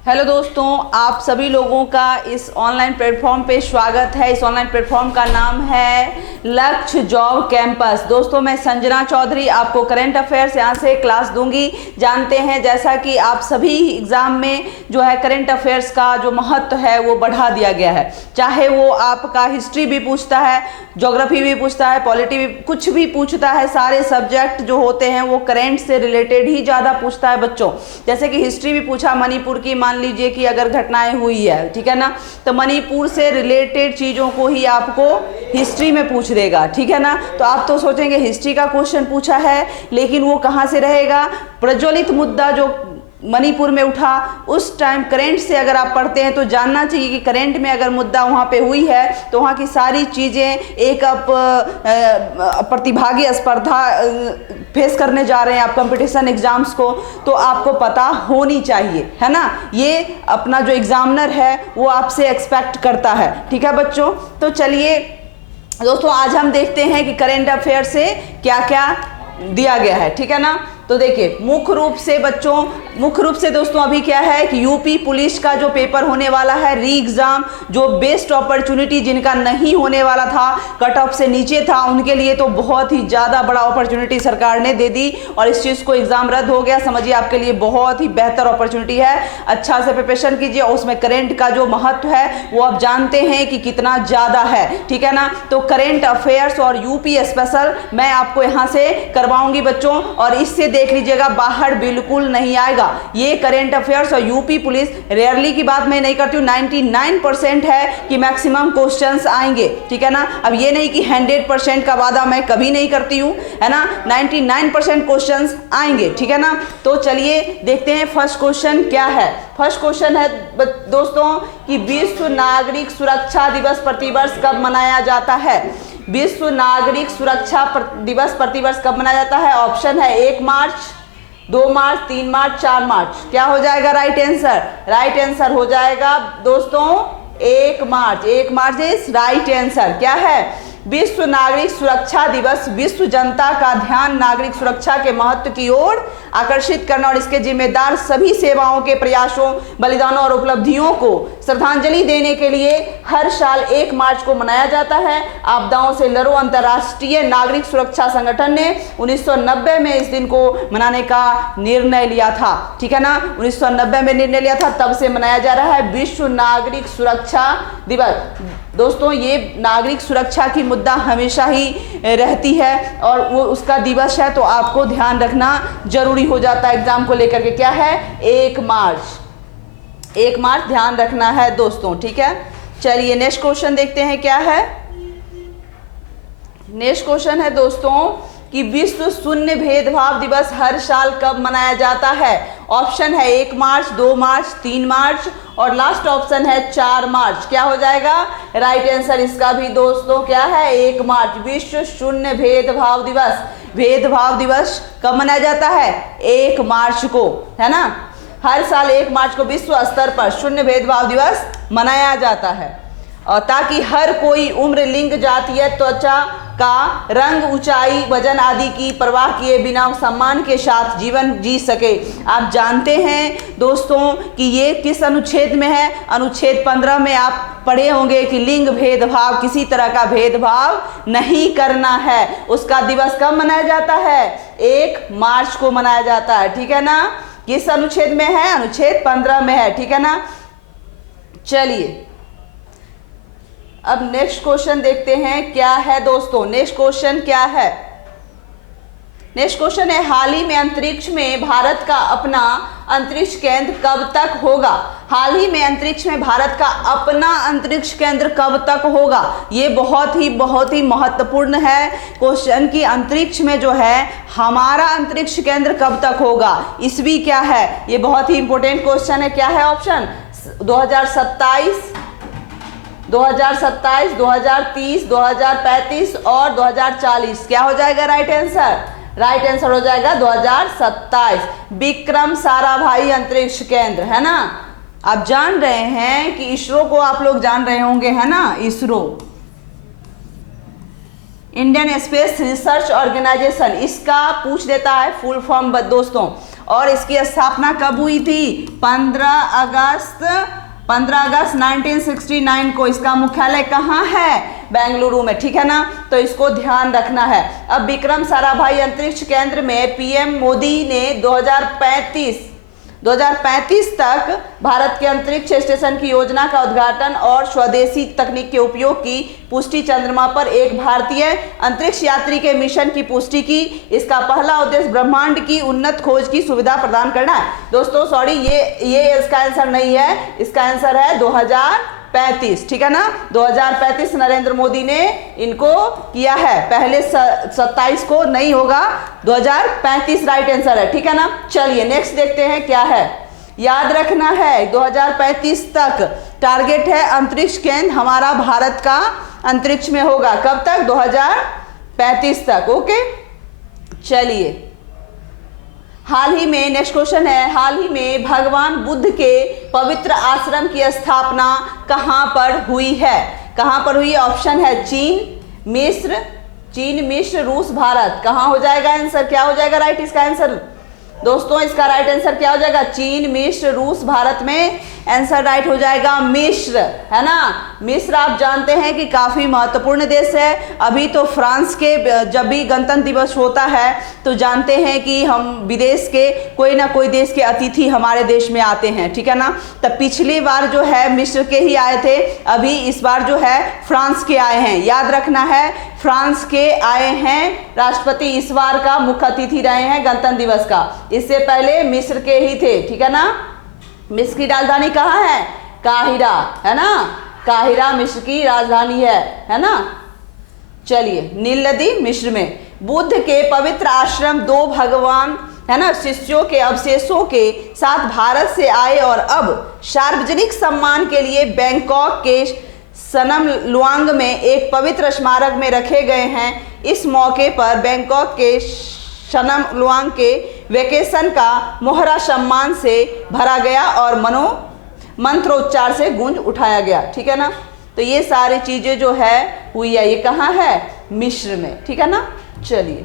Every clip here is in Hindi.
हेलो दोस्तों, आप सभी लोगों का इस ऑनलाइन प्लेटफॉर्म पे स्वागत है। इस ऑनलाइन प्लेटफॉर्म का नाम है लक्ष्य जॉब कैंपस। दोस्तों, मैं संजना चौधरी आपको करंट अफेयर्स यहाँ से क्लास दूंगी। जानते हैं जैसा कि आप सभी एग्जाम में जो है करंट अफेयर्स का जो महत्व है वो बढ़ा दिया गया है। चाहे वो आपका हिस्ट्री भी पूछता है, ज्योग्राफी भी पूछता है, पॉलिटी भी, कुछ भी पूछता है, सारे सब्जेक्ट जो होते हैं वो करंट से रिलेटेड ही ज़्यादा पूछता है बच्चों। जैसे कि हिस्ट्री भी पूछा मणिपुर की, मान लीजिए कि अगर घटनाएं हुई है, ठीक है ना, तो मणिपुर से रिलेटेड चीज़ों को ही आपको हिस्ट्री में पूछ देगा, ठीक है ना। तो आप तो सोचेंगे हिस्ट्री का क्वेश्चन पूछा है, लेकिन वो कहाँ से रहेगा? प्रज्वलित मुद्दा जो मणिपुर में उठा उस टाइम करंट से अगर आप पढ़ते हैं तो जानना चाहिए कि करंट में अगर मुद्दा वहाँ पे हुई है तो वहाँ की सारी चीज़ें एक आप प्रतिभागी स्पर्धा फेस करने जा रहे हैं, आप कंपटीशन एग्जाम्स को, तो आपको पता होनी चाहिए, है ना। ये अपना जो एग्जामिनर है वो आपसे एक्सपेक्ट करता है, ठीक है बच्चों। तो चलिए दोस्तों, आज हम देखते हैं कि करंट अफेयर से क्या क्या दिया गया है, ठीक है ना। तो देखिए, मुख्य रूप से दोस्तों अभी क्या है कि यूपी पुलिस का जो पेपर होने वाला है, री एग्जाम, जो बेस्ट अपॉर्चुनिटी जिनका नहीं होने वाला था, कट ऑफ से नीचे था, उनके लिए तो बहुत ही ज़्यादा बड़ा अपॉर्चुनिटी सरकार ने दे दी और इस चीज़ को एग्जाम रद्द हो गया। समझिए आपके लिए बहुत ही बेहतर अपॉर्चुनिटी है। अच्छा से प्रिपरेशन कीजिए और उसमें करंट का जो महत्व है वो आप जानते हैं कि कितना ज़्यादा है, ठीक है ना। तो करंट अफेयर्स और यूपी स्पेशल मैं आपको यहाँ से करवाऊंगी बच्चों, और इससे देख लीजिएगा बाहर बिल्कुल नहीं आएगा। ये करंट अफेयर्स और यूपी पुलिस रेयरली की बात मैं नहीं करती हूँ, 99% है कि मैक्सिमम क्वेश्चंस आएंगे, ठीक है ना। अब ये नहीं कि 100% का वादा मैं कभी नहीं करती हूँ, है ना। 99% क्वेश्चंस आएंगे, ठीक है ना। तो चलिए देखते हैं फर्स्ट क्वेश्चन क्या है। फर्स्ट क्वेश्चन है दोस्तों कि विश्व नागरिक सुरक्षा दिवस प्रतिवर्ष कब मनाया जाता है? विश्व नागरिक सुरक्षा दिवस प्रतिवर्ष कब मनाया जाता है? ऑप्शन है 1 मार्च, 2 मार्च, 3 मार्च, 4 मार्च। क्या हो जाएगा राइट आंसर? राइट आंसर हो जाएगा दोस्तों 1 मार्च। 1 मार्च इज राइट आंसर। क्या है? विश्व नागरिक सुरक्षा दिवस विश्व जनता का ध्यान नागरिक सुरक्षा के महत्व की ओर आकर्षित करना और इसके जिम्मेदार सभी सेवाओं के प्रयासों, बलिदानों और उपलब्धियों को श्रद्धांजलि देने के लिए हर साल 1 मार्च को मनाया जाता है। आपदाओं से लड़ो अंतर्राष्ट्रीय नागरिक सुरक्षा संगठन ने 1990 में इस दिन को मनाने का निर्णय लिया था, ठीक है ना। 1990 में निर्णय लिया था, तब से मनाया जा रहा है विश्व नागरिक सुरक्षा दिवस। दोस्तों, ये नागरिक सुरक्षा की मुद्दा हमेशा ही रहती है और वो उसका दिवस है, तो आपको ध्यान रखना जरूरी हो जाता है एग्जाम को लेकर के। क्या है? 1 मार्च। 1 मार्च ध्यान रखना है दोस्तों, ठीक है। चलिए नेक्स्ट क्वेश्चन देखते हैं क्या है। नेक्स्ट क्वेश्चन है दोस्तों कि विश्व शून्य भेदभाव दिवस हर साल कब मनाया जाता है? ऑप्शन है 1 मार्च, 2 मार्च, 3 मार्च और लास्ट ऑप्शन है 4 मार्च। क्या हो जाएगा राइट आंसर इसका भी दोस्तों? क्या है? 1 मार्च। विश्व शून्य भेदभाव दिवस, भेदभाव दिवस कब मनाया जाता है? 1 मार्च को, है ना। हर साल 1 मार्च को विश्व स्तर पर शून्य भेदभाव दिवस मनाया जाता है, और ताकि हर कोई उम्र, लिंग, जातीय, त्वचा का रंग, ऊंचाई, वजन आदि की परवाह किए बिना सम्मान के साथ जीवन जी सके। आप जानते हैं दोस्तों कि ये किस अनुच्छेद में है? अनुच्छेद 15 में आप पढ़े होंगे कि लिंग भेदभाव, किसी तरह का भेदभाव नहीं करना है। उसका दिवस कब मनाया जाता है? 1 मार्च को मनाया जाता है, ठीक है ना। किस अनुच्छेद में है? अनुच्छेद 15 में है, ठीक है ना। चलिए अब नेक्स्ट क्वेश्चन देखते हैं क्या है दोस्तों। नेक्स्ट क्वेश्चन क्या है? नेक्स्ट क्वेश्चन है हाल ही में अंतरिक्ष में भारत का अपना अंतरिक्ष केंद्र कब तक होगा? हाल ही में अंतरिक्ष में भारत का अपना अंतरिक्ष केंद्र कब तक होगा? ये बहुत ही महत्वपूर्ण है क्वेश्चन कि अंतरिक्ष में जो है हमारा अंतरिक्ष केंद्र कब तक होगा। ईस्वी क्या है? ये बहुत ही इंपॉर्टेंट क्वेश्चन है। क्या है ऑप्शन? 2027, 2027, 2030, 2035 और 2040। क्या हो जाएगा राइट आंसर? राइट आंसर हो जाएगा 2027। विक्रम साराभाई अंतरिक्ष केंद्र, है ना। आप जान रहे हैं कि इसरो को आप लोग जान रहे होंगे, है ना। ISRO, Indian Space Research Organisation, इसका पूछ देता है फुल फॉर्म दोस्तों। और इसकी स्थापना कब हुई थी? 15 अगस्त 1969 को। इसका मुख्यालय कहाँ है? बेंगलुरु में, ठीक है ना। तो इसको ध्यान रखना है। अब विक्रम साराभाई अंतरिक्ष केंद्र में पीएम मोदी ने 2035 तक भारत के अंतरिक्ष स्टेशन की योजना का उद्घाटन और स्वदेशी तकनीक के उपयोग की पुष्टि, चंद्रमा पर एक भारतीय अंतरिक्ष यात्री के मिशन की पुष्टि की। इसका पहला उद्देश्य ब्रह्मांड की उन्नत खोज की सुविधा प्रदान करना है। दोस्तों सॉरी, ये इसका आंसर नहीं है, इसका आंसर है 2035, ठीक है ना। 2035 नरेंद्र मोदी ने इनको किया है, पहले 27 को नहीं होगा, 2035 राइट आंसर है, ठीक है ना। चलिए नेक्स्ट देखते हैं क्या है। याद रखना है 2035 तक टारगेट है अंतरिक्ष केंद्र हमारा भारत का अंतरिक्ष में होगा। कब तक? 2035 तक। ओके, चलिए हाल ही में, नेक्स्ट क्वेश्चन है, हाल ही में भगवान बुद्ध के पवित्र आश्रम की स्थापना कहां पर हुई है? कहां पर हुई? ऑप्शन है चीन, मिस्र, रूस, भारत। कहां हो जाएगा आंसर? क्या हो जाएगा राइट इसका आंसर? दोस्तों इसका राइट आंसर क्या हो जाएगा? चीन, मिस्र, रूस, भारत में आंसर राइट हो जाएगा मिस्र, है ना। मिस्र आप जानते हैं कि काफ़ी महत्वपूर्ण देश है। अभी तो फ्रांस के जब भी गणतंत्र दिवस होता है तो जानते हैं कि हम विदेश के कोई ना कोई देश के अतिथि हमारे देश में आते हैं, ठीक है ना। तब पिछली बार जो है मिस्र के ही आए थे, अभी इस बार जो है फ्रांस के आए हैं। याद रखना है फ्रांस के आए हैं राष्ट्रपति, इस बार का मुख्य अतिथि रहे हैं गणतंत्र दिवस का। इससे पहले मिस्र के ही थे, ठीक है ना। मिस्र की राजधानी कहाँ है? काहिरा, है ना। काहिरा मिस्र की राजधानी है ना। चलिए, नील नदी मिस्र में। बुद्ध के पवित्र आश्रम दो भगवान, है ना, शिष्यों के अवशेषों के साथ भारत से आए और अब सार्वजनिक सम्मान के लिए बैंकॉक के सनम लुआंग में एक पवित्र स्मारक में रखे गए हैं। इस मौके पर बैंकॉक के सनम लुआंग के वेकेशन का मोहरा सम्मान से भरा गया और मंत्रोच्चार से गूंज उठाया गया, ठीक है ना। तो ये सारी चीजें जो है हुई है, ये कहाँ है? मिस्र में, ठीक है ना। चलिए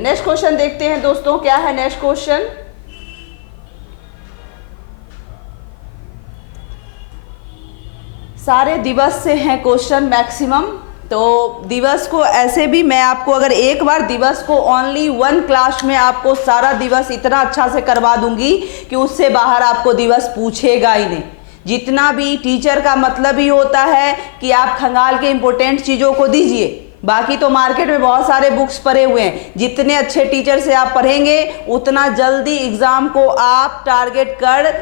नेक्स्ट क्वेश्चन देखते हैं दोस्तों। क्या है नेक्स्ट क्वेश्चन? सारे दिवस से हैं क्वेश्चन मैक्सिमम, तो दिवस को ऐसे भी मैं आपको अगर एक बार दिवस को ओनली 1 क्लास में आपको सारा दिवस इतना अच्छा से करवा दूंगी कि उससे बाहर आपको दिवस पूछेगा ही नहीं। जितना भी टीचर का मतलब ही होता है कि आप खंगाल के इंपॉर्टेंट चीज़ों को दीजिए। बाकी तो मार्केट में बहुत सारे बुक्स पढ़े हुए हैं, जितने अच्छे टीचर से आप पढ़ेंगे उतना जल्दी एग्ज़ाम को आप टारगेट कर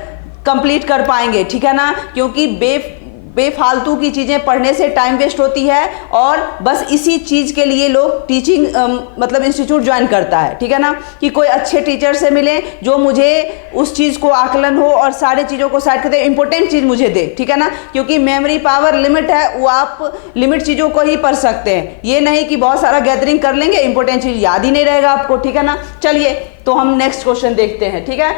कंप्लीट कर पाएंगे, ठीक है ना। क्योंकि बेफालतू की चीज़ें पढ़ने से टाइम वेस्ट होती है और बस इसी चीज़ के लिए लोग टीचिंग मतलब इंस्टीट्यूट ज्वाइन करता है, ठीक है ना। कि कोई अच्छे टीचर से मिले जो मुझे उस चीज़ को आकलन हो और सारे चीज़ों को साइड कर दे, इंपॉर्टेंट चीज़ मुझे दे, ठीक है ना। क्योंकि मेमोरी पावर लिमिट है, वो आप लिमिट चीज़ों को ही पढ़ सकते हैं। ये नहीं कि बहुत सारा गैदरिंग कर लेंगे, इंपॉर्टेंट चीज़ याद ही नहीं रहेगा आपको, ठीक है ना। चलिए तो हम नेक्स्ट क्वेश्चन देखते हैं, ठीक है।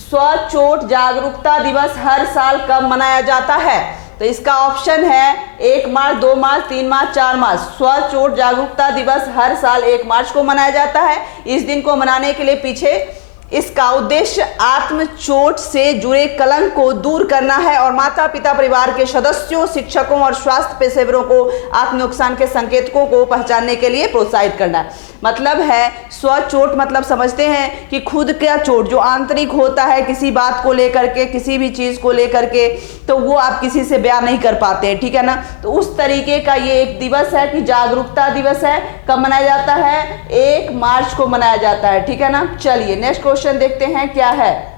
स्वचोट जागरूकता दिवस हर साल कब मनाया जाता है? तो इसका ऑप्शन है 1 मार्च, 2 मार्च, 3 मार्च, 4 मार्च। स्वचोट जागरूकता दिवस हर साल 1 मार्च को मनाया जाता है। इस दिन को मनाने के लिए पीछे इसका उद्देश्य आत्म चोट से जुड़े कलंक को दूर करना है और माता पिता, परिवार के सदस्यों, शिक्षकों और स्वास्थ्य पेशेवरों को आत्म नुकसान के संकेतकों को पहचानने के लिए प्रोत्साहित करना है। मतलब है स्वचोट मतलब समझते हैं कि खुद का चोट जो आंतरिक होता है किसी बात को लेकर के, किसी भी चीज़ को लेकर के, तो वो आप किसी से बयान नहीं कर पाते हैं, ठीक है ना। तो उस तरीके का ये एक दिवस है कि जागरूकता दिवस है। कब मनाया जाता है? 1 मार्च को मनाया जाता है, ठीक है ना। चलिए नेक्स्ट क्वेश्चन देखते हैं क्या है।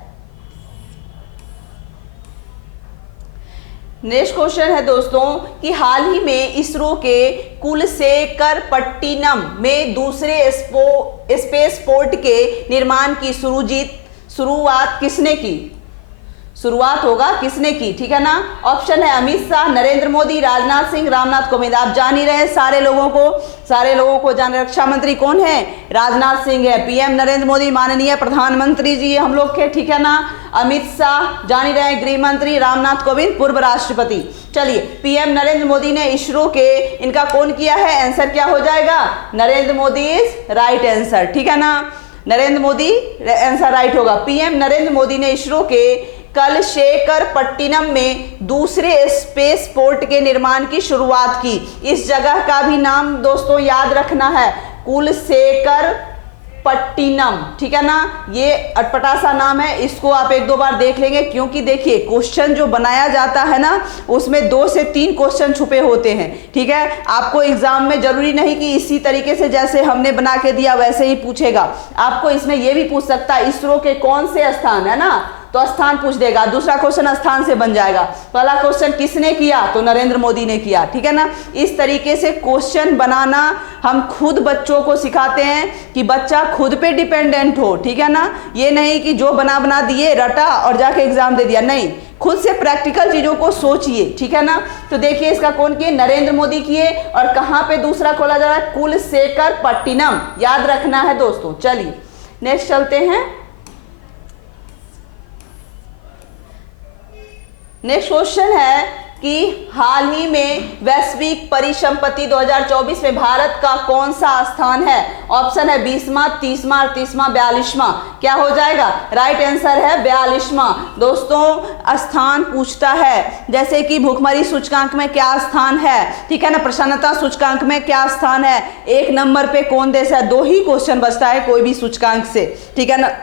नेक्स्ट क्वेश्चन है दोस्तों कि हाल ही में इसरो के कुलशेखरपट्टिनम में दूसरे स्पेस पोर्ट के निर्माण की शुरुआत किसने की? शुरुआत होगा किसने की, ठीक है ना। ऑप्शन है अमित शाह, नरेंद्र मोदी, राजनाथ सिंह, रामनाथ कोविंद। आप जान ही रहे हैं सारे लोगों को जान। रक्षा मंत्री कौन है? राजनाथ सिंह है। पीएम नरेंद्र मोदी माननीय प्रधानमंत्री जी हम लोग के, ठीक है ना। अमित शाह, जान ही रहे हैं गृह मंत्री रामनाथ कोविंद, पूर्व राष्ट्रपति। चलिए, पीएम नरेंद्र मोदी ने इसरो के, इनका कौन किया है, आंसर क्या हो जाएगा, Narendra Modi is right answer, ठीक है ना, नरेंद्र मोदी आंसर राइट होगा। पीएम नरेंद्र मोदी ने इसरो के कलशेखरपट्टिनम में दूसरे स्पेस पोर्ट के निर्माण की शुरुआत की। इस जगह का भी नाम दोस्तों याद रखना है, कुलशेखरपट्टिनम, ठीक है ना, ये अटपटा सा नाम है, इसको आप एक दो बार देख लेंगे, क्योंकि देखिए क्वेश्चन जो बनाया जाता है ना उसमें 2 से 3 क्वेश्चन छुपे होते हैं, ठीक है। आपको एग्जाम में जरूरी नहीं कि इसी तरीके से जैसे हमने बना के दिया वैसे ही पूछेगा, आपको इसमें यह भी पूछ सकता है इसरो के कौन से स्थान है ना, तो स्थान पूछ देगा, दूसरा क्वेश्चन स्थान से बन जाएगा, पहला क्वेश्चन किसने किया, तो नरेंद्र मोदी ने किया, ठीक है ना। इस तरीके से क्वेश्चन बनाना हम खुद बच्चों को सिखाते हैं कि बच्चा खुद पे डिपेंडेंट हो, ठीक है ना, ये नहीं कि जो बना दिए रटा और जाके एग्जाम दे दिया, नहीं, खुद से प्रैक्टिकल चीजों को सोचिए, ठीक है ना। तो देखिए इसका कौन किए, नरेंद्र मोदी किए, और कहां पे दूसरा खोला जा रहा है, कुलशेखरपट्टिनम, याद रखना है दोस्तों। चलिए नेक्स्ट चलते हैं। नेक्स्ट क्वेश्चन है कि हाल ही में वैश्विक परिसंपत्ति 2024 में भारत का कौन सा स्थान है। ऑप्शन है 20वां, 30वां, 38वां, 42वां। क्या हो जाएगा, राइट आंसर है 42वां। दोस्तों स्थान पूछता है, जैसे कि भुखमरी सूचकांक में क्या स्थान है, ठीक है ना, प्रसन्नता सूचकांक में क्या स्थान है, 1 नंबर पे कौन देश है, 2 ही क्वेश्चन बचता है कोई भी सूचकांक से, ठीक है ना,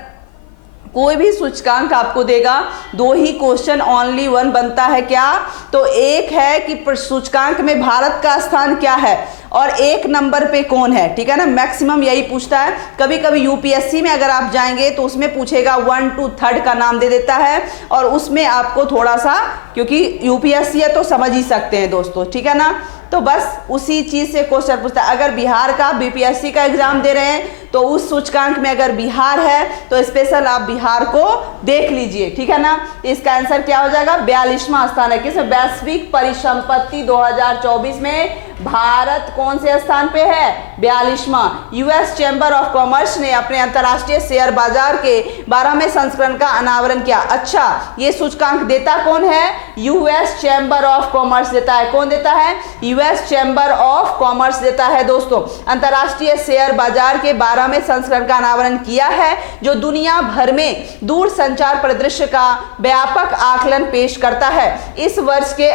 कोई भी सूचकांक आपको देगा 2 ही क्वेश्चन, ओनली 1 बनता है क्या, तो एक है कि सूचकांक में भारत का स्थान क्या है और 1 नंबर पे कौन है, ठीक है ना, मैक्सिमम यही पूछता है। कभी कभी यूपीएससी में अगर आप जाएंगे तो उसमें पूछेगा 1 to 3rd का नाम दे देता है, और उसमें आपको थोड़ा सा, क्योंकि यूपीएससी है तो समझ ही सकते हैं दोस्तों, ठीक है ना, तो बस उसी चीज से क्वेश्चन पूछता है। अगर बिहार का बीपीएससी का एग्जाम दे रहे हैं तो उस सूचकांक में अगर बिहार है तो स्पेशल आप बिहार को देख लीजिए, ठीक है ना। इसका आंसर क्या हो जाएगा, 42वां स्थान है। किस वैश्विक परिसंपत्ति 2024 में भारत कौन से स्थान पे है, 42वां। यूएस चैम्बर ऑफ कॉमर्स ने अपने अंतर्राष्ट्रीय शेयर बाजार के 12वें संस्करण का अनावरण किया। अच्छा, ये सूचकांक देता कौन है, यूएस चैम्बर ऑफ कॉमर्स देता है। कौन देता है, यूएस चैम्बर ऑफ कॉमर्स देता है दोस्तों। अंतर्राष्ट्रीय शेयर बाजार के 12वें संस्करण का अनावरण किया है, जो दुनिया भर में दूर संचार परिदृश्य का व्यापक आकलन पेश करता है। इस वर्ष के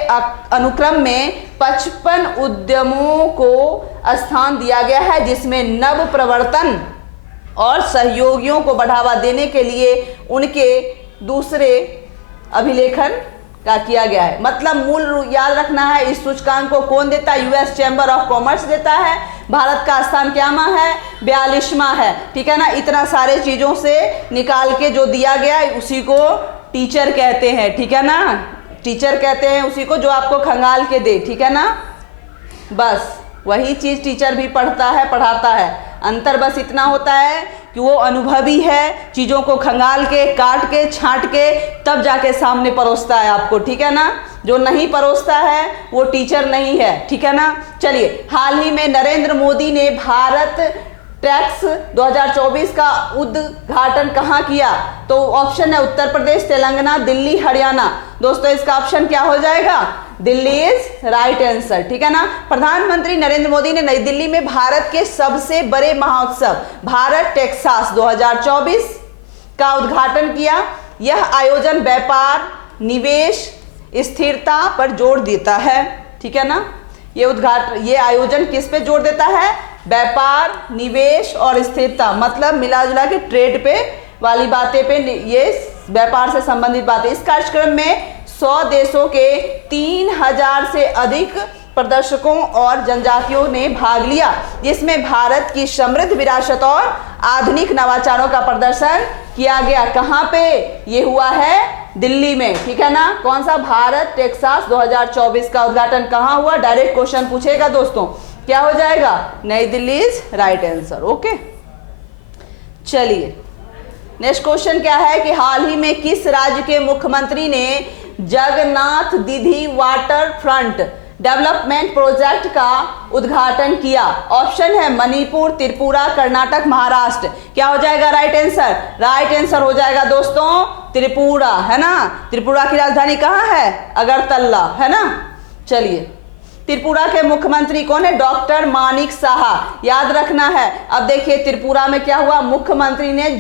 अनुक्रम में 55 उद्यमों को स्थान दिया गया है, जिसमें नव प्रवर्तन और सहयोगियों को बढ़ावा देने के लिए उनके दूसरे अभिलेखन का किया गया है। मतलब मूल याद रखना है, इस सूचकांक को कौन देता है, यूएस चैम्बर ऑफ कॉमर्स देता है। भारत का स्थान क्या है, 42वां है, ठीक है ना। इतना सारे चीजों से निकाल के जो दिया गया है उसी को टीचर कहते हैं, ठीक है ना, टीचर कहते हैं उसी को जो आपको खंगाल के दे, ठीक है ना। बस वही चीज टीचर भी पढ़ता है, पढ़ाता है, अंतर बस इतना होता है कि वो अनुभवी है, चीजों को खंगाल के, काट के, छांट के तब जाके सामने परोसता है आपको, ठीक है ना। जो नहीं परोसता है वो टीचर नहीं है, ठीक है ना। चलिए, हाल ही में नरेंद्र मोदी ने भारत टैक्स 2024 का उद्घाटन कहाँ किया, तो ऑप्शन है उत्तर प्रदेश, तेलंगाना, दिल्ली, हरियाणा। दोस्तों इसका ऑप्शन क्या हो जाएगा, दिल्ली इज राइट आंसर, ठीक है ना। प्रधानमंत्री नरेंद्र मोदी ने नई दिल्ली में भारत के सबसे बड़े महोत्सव भारत टेक्सास 2024 का उद्घाटन किया। यह आयोजन व्यापार, निवेश, स्थिरता पर जोर देता है, ठीक है ना। ये आयोजन किस पे जोर देता है, व्यापार, निवेश और स्थिरता, मतलब मिला जुला के ट्रेड पे वाली बातें पे, ये व्यापार से संबंधित बातें। इस कार्यक्रम में 100 देशों के 3000 से अधिक प्रदर्शकों और जनजातियों ने भाग लिया, जिसमें भारत की समृद्ध विरासत और आधुनिक नवाचारों का प्रदर्शन किया गया। कहाँ पे ये हुआ है, दिल्ली में, ठीक है ना। कौन सा, भारत टेक्सास 2024 का उद्घाटन कहाँ हुआ, डायरेक्ट क्वेश्चन पूछेगा दोस्तों, क्या हो जाएगा, नई Delhi is right answer, okay. चलिए नेक्स्ट क्वेश्चन क्या है कि हाल ही में किस राज्य के मुख्यमंत्री ने जगन्नाथ दीदी वाटर फ्रंट डेवलपमेंट प्रोजेक्ट का उद्घाटन किया। ऑप्शन है मणिपुर, त्रिपुरा, कर्नाटक, महाराष्ट्र। क्या हो जाएगा राइट आंसर, राइट आंसर हो जाएगा दोस्तों त्रिपुरा, है ना। त्रिपुरा की राजधानी कहाँ है? अगरतला, है ना। चलिए, त्रिपुरा के मुख्यमंत्री कौन है? डॉक्टर मानिक साहा, याद रखना है। अब देखिए त्रिपुरा में क्या हुआ, मुख्यमंत्री ने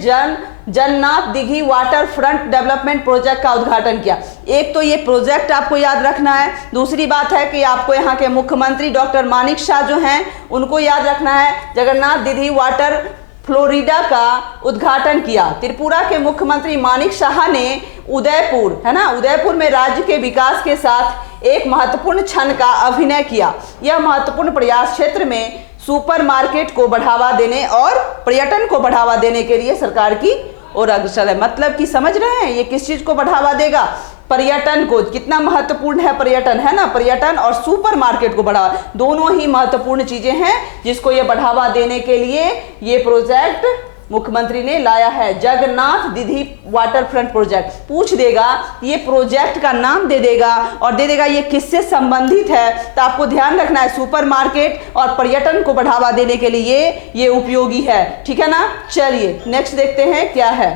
Jagannath Dighi water front development project का उद्घाटन किया। एक तो ये प्रोजेक्ट आपको याद रखना है, दूसरी बात है कि आपको यहाँ के मुख्यमंत्री डॉक्टर मानिक शाह जो हैं उनको याद रखना है। जगन्नाथ दिघी वाटर फ्लोरिडा का उद्घाटन किया। त्रिपुरा के मुख्यमंत्री मानिक शाह ने उदयपुर, है ना, उदयपुर में राज्य के विकास के साथ एक महत्वपूर्ण क्षण का अभिनय किया। यह महत्वपूर्ण प्रयास क्षेत्र में सुपरमार्केट को बढ़ावा देने और पर्यटन को बढ़ावा देने के लिए सरकार की ओर अग्रसर है। मतलब कि समझ रहे हैं ये किस चीज को बढ़ावा देगा? पर्यटन को। कितना महत्वपूर्ण है पर्यटन, है ना। पर्यटन और सुपरमार्केट को बढ़ावा, दोनों ही महत्वपूर्ण चीजें हैं जिसको ये बढ़ावा देने के लिए ये प्रोजेक्ट मुख्यमंत्री ने लाया है। Jagannath Dighi water front project पूछ देगा, ये प्रोजेक्ट का नाम दे देगा और दे देगा ये किससे संबंधित है। तो आपको ध्यान रखना है सुपरमार्केट और पर्यटन को बढ़ावा देने के लिए ये उपयोगी है, ठीक है ना। चलिए नेक्स्ट देखते हैं क्या है।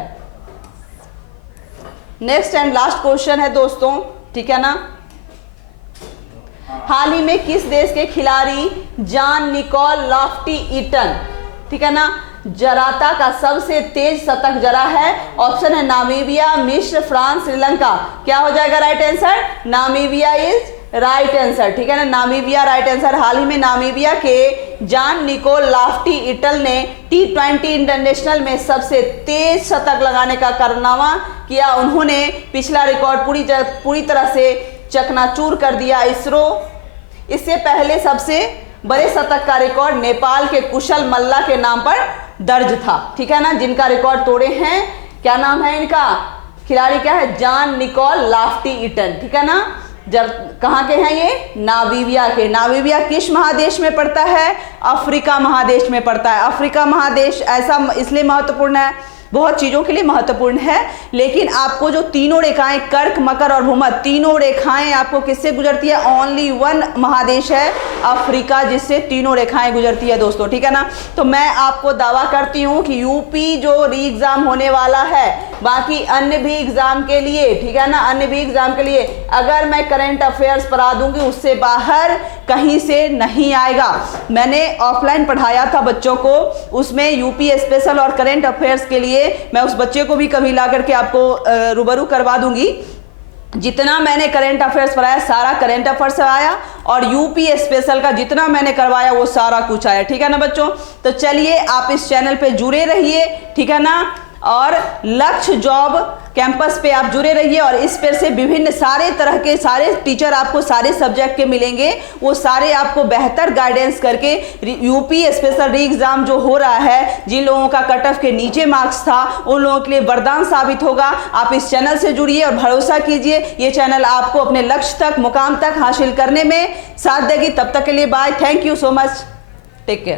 नेक्स्ट एंड लास्ट क्वेश्चन है दोस्तों, ठीक है ना। हाल ही में किस देश के खिलाड़ी जॉन निकोल लॉफ्टी ईटन, ठीक है ना, जराता का सबसे तेज शतक जरा है? ऑप्शन है नामीबिया, मिस्र, फ्रांस, श्रीलंका। क्या हो जाएगा right answer? Namibia is right answer, ठीक है ना। Namibia right answer. हाल ही में नामीबिया के जॉन निकोल लॉफ्टी ईटल ने T20 इंटरनेशनल में सबसे तेज शतक लगाने का कारनामा किया। उन्होंने पिछला रिकॉर्ड पूरी तरह से चकनाचूर कर दिया। इससे पहले सबसे बड़े शतक का रिकॉर्ड नेपाल के कुशल मल्ला के नाम पर दर्ज था, ठीक है ना, जिनका रिकॉर्ड तोड़े हैं। क्या नाम है इनका? खिलाड़ी क्या है? जॉन निकोल लॉफ्टी ईटन, ठीक है ना। जब कहाँ के हैं ये? नामीबिया के। नामीबिया किस महादेश में पड़ता है? अफ्रीका महादेश में पड़ता है। अफ्रीका महादेश ऐसा इसलिए महत्वपूर्ण है, बहुत चीज़ों के लिए महत्वपूर्ण है, लेकिन आपको जो तीनों रेखाएं कर्क, मकर और भूमध्य, तीनों रेखाएं आपको किससे गुजरती है? ओनली वन महादेश है अफ्रीका जिससे तीनों रेखाएं गुजरती है दोस्तों, ठीक है ना। तो मैं आपको दावा करती हूँ कि यूपी जो री एग्जाम होने वाला है, बाकी अन्य भी एग्जाम के लिए, ठीक है ना, अन्य भी एग्जाम के लिए अगर मैं करंट अफेयर्स पढ़ा दूंगी उससे बाहर कहीं से नहीं आएगा। मैंने ऑफलाइन पढ़ाया था बच्चों को, उसमें यूपी स्पेशल और करंट अफेयर्स के लिए मैं उस बच्चे को भी कभी ला करके आपको रूबरू करवा दूंगी। जितना मैंने करंट अफेयर्स पढ़ाया सारा करंट अफेयर्स आया और यूपी स्पेशल का जितना मैंने करवाया वो सारा कुछ आया, ठीक है ना बच्चों। तो चलिए आप इस चैनल पे जुड़े रहिए, ठीक है ना, और लक्ष्य जॉब कैंपस पे आप जुड़े रहिए और इस पर से विभिन्न सारे तरह के सारे टीचर आपको सारे सब्जेक्ट के मिलेंगे, वो सारे आपको बेहतर गाइडेंस करके यूपी स्पेशल री एग्जाम जो हो रहा है, जिन लोगों का कट ऑफ के नीचे मार्क्स था उन लोगों के लिए वरदान साबित होगा। आप इस चैनल से जुड़िए और भरोसा कीजिए ये चैनल आपको अपने लक्ष्य तक, मुकाम तक हासिल करने में साथ देगी। तब तक के लिए bye, thank you so much, take care.